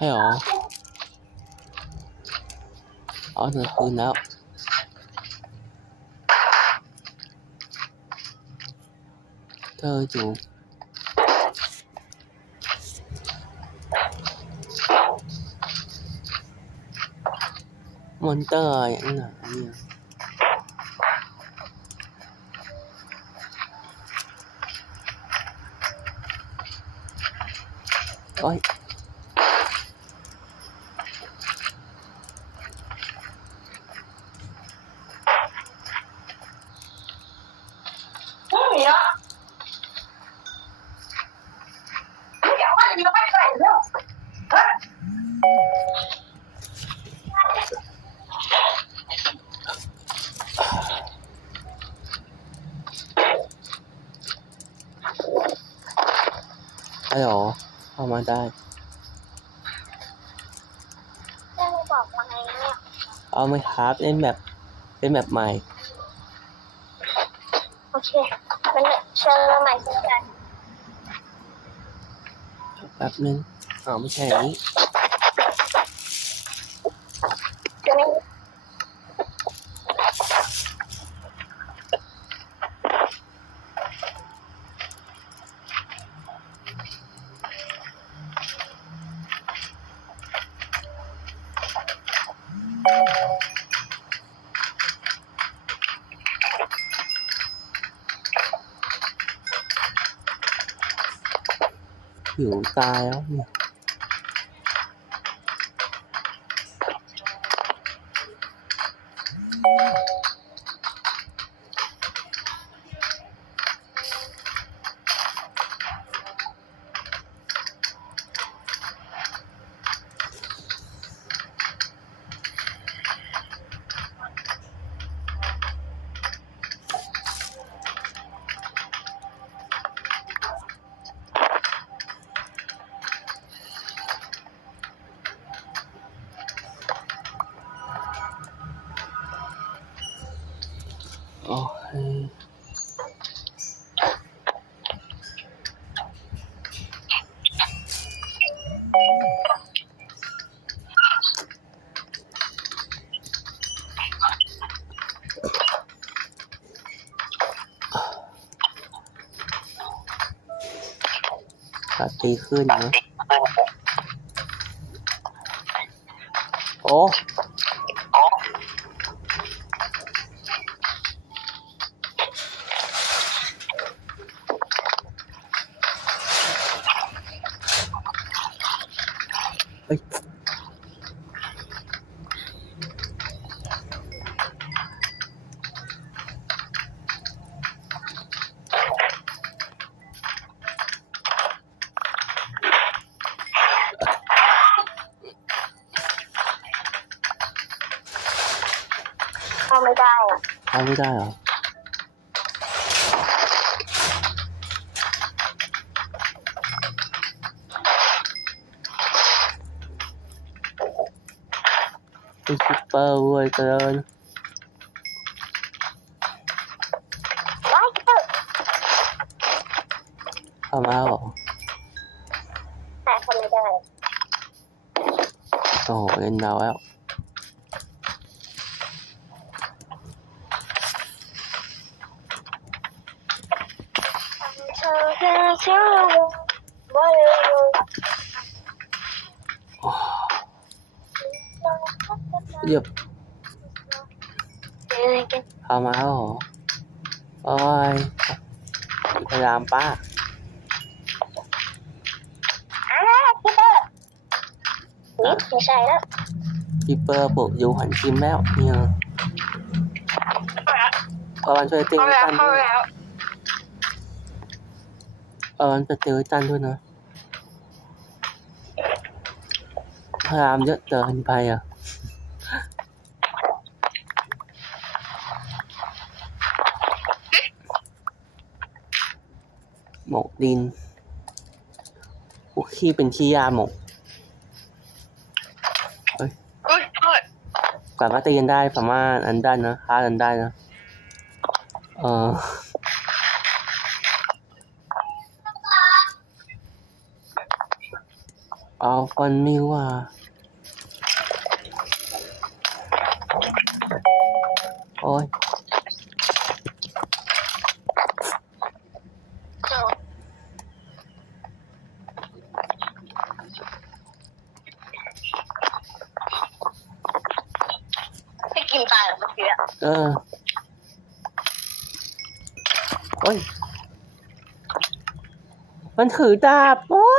ให้หรออ๋อหนึ่งคืนแล้ว เธออยู่มอนเตอร์อย่างน่ะเนี่ยโอ้ย ไม่มีอะเดี๋ยวไปเดี๋ยวไปใส่เร็วเฮ้ย ได้ หรอ เข้ามาได้แม่ไม่บอกมาไงเนี่ยเอาไหมครับเล่นแบบเป็นแบบใหม่ โอเคมันเชิญมาใหม่สักกัน แป๊บนึงอ๋อไม่ใช่อันนี้ จะไม่ ผิวตายแล้วเนี่ย ดีขึ้นนะ โอ้เฮ้ย เข้า ไม่ได้อะทำไม่ได้เหรอ เป็นซุปเปอร์เว้ยเกินว้ายเออเข้ามาแล้วเหรอ แต่เข้าไม่ได้ โอ้โหเล่นดาวแล้ว เธอแค่เชื่อว่าเร็วเรียบเจอกันเข้ามาแล้วเหรอโอ้ยพยายามป้าอ่าพี่เตอร์นี่ไม่ใช่แล้วพี่เปอร์ปลุกอยู่หันจิมแล้วเนี่ยเออวันช่วยเต้นเข้าให้แล้วตันเข้าด้วย แล้ว เออวันจะเจอให้ตันด้วยนะพยายามเยอะเกินไปอะหมกดินพวกขี้เป็นขี้ยาหมกอุ้ยโทษกว่าก็ตีกันได้ประมาณอันได้นะค้ากันได้นะ เออ เอาฟันมิวอะโอ้ยให้กินตายเหรอเมื่อกี้อะเออโอ้ย มันถือดาบโอ้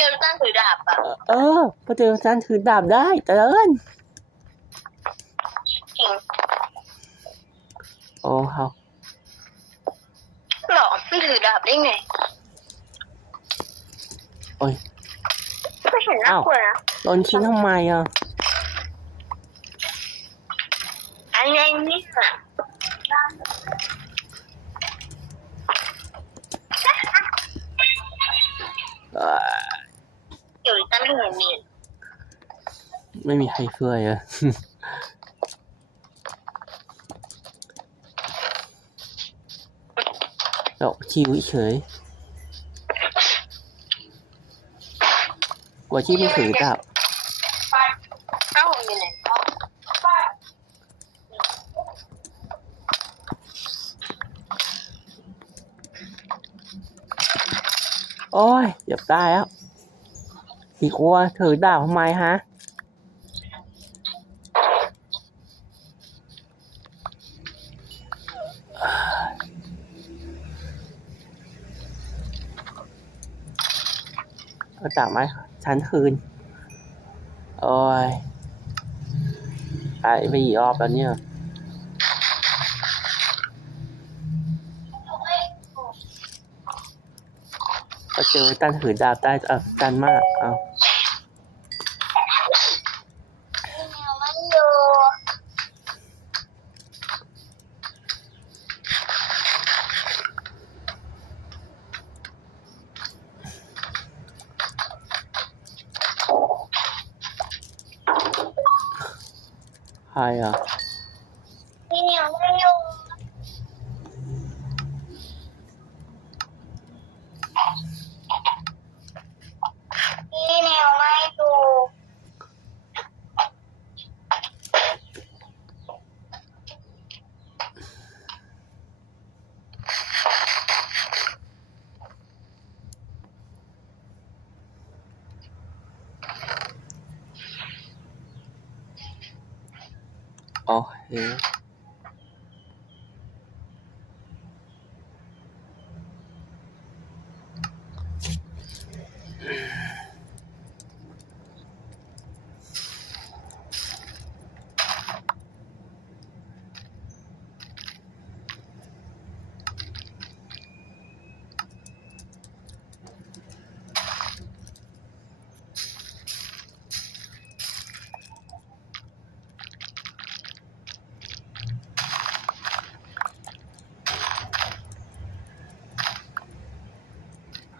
ยน้องสเกลตันถือดาบอะเออพอเจอจานถือดาบได้เจริญจริงโอ้เขาหรอมันถือดาบได้ไงโอ้ยไม่เห็นน่ากลัวนะโดนชิ้นทำไมอะ อันนี้นี่อะ เอ่อ เดี๋ยวตันไม่เห็นมี ไม่มีใครช่วยอะเราชิวเฉยกว่าที่ไม่ถือดาบเอ้าอยู่ไหนพ่อโอ้ยเกือบได้แล้วอีกลัวถือดาบทำไมฮะ เอาดาบไหมฉันคืน โอ้ยไปไปอีกรอบแล้วเนี่ยก็เจอตันหืนดาบได้เออตันมาก เอา มันอยู่ ใครอะ นี่ยังไม่อยู่พี่แนวไม่ดู โ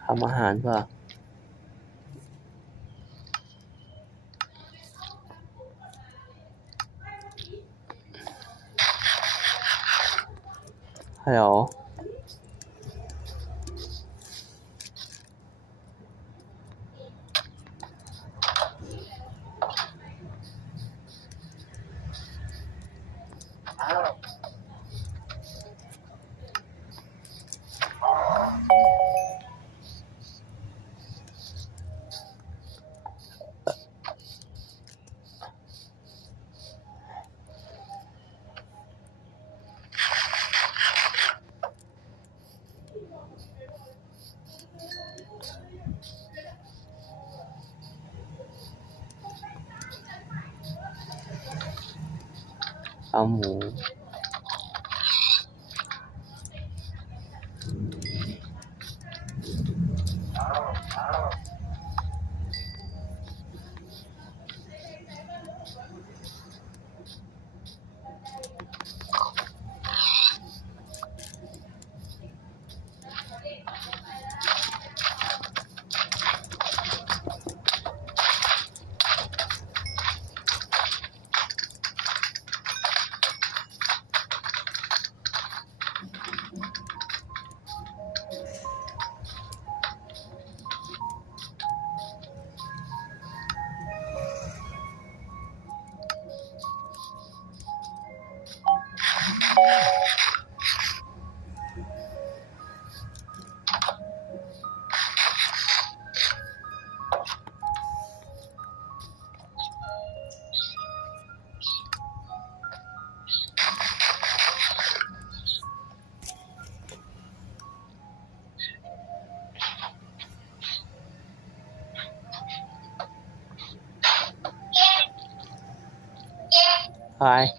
ทำอาหารเปล่ะฮัลโหล เอ Hi.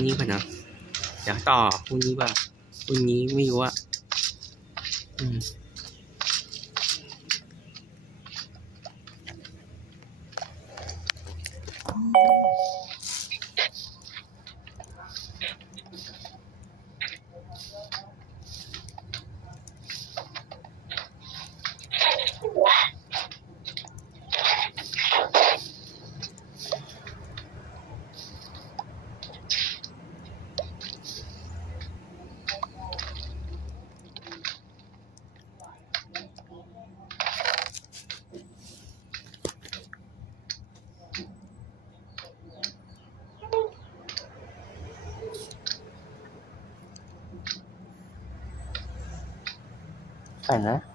นนี้ก่อนนะเดี๋ยวต่อพรุ่งนี้ว่าพรุ่งนี้ไม่รู้ว่าอืมうん。Sana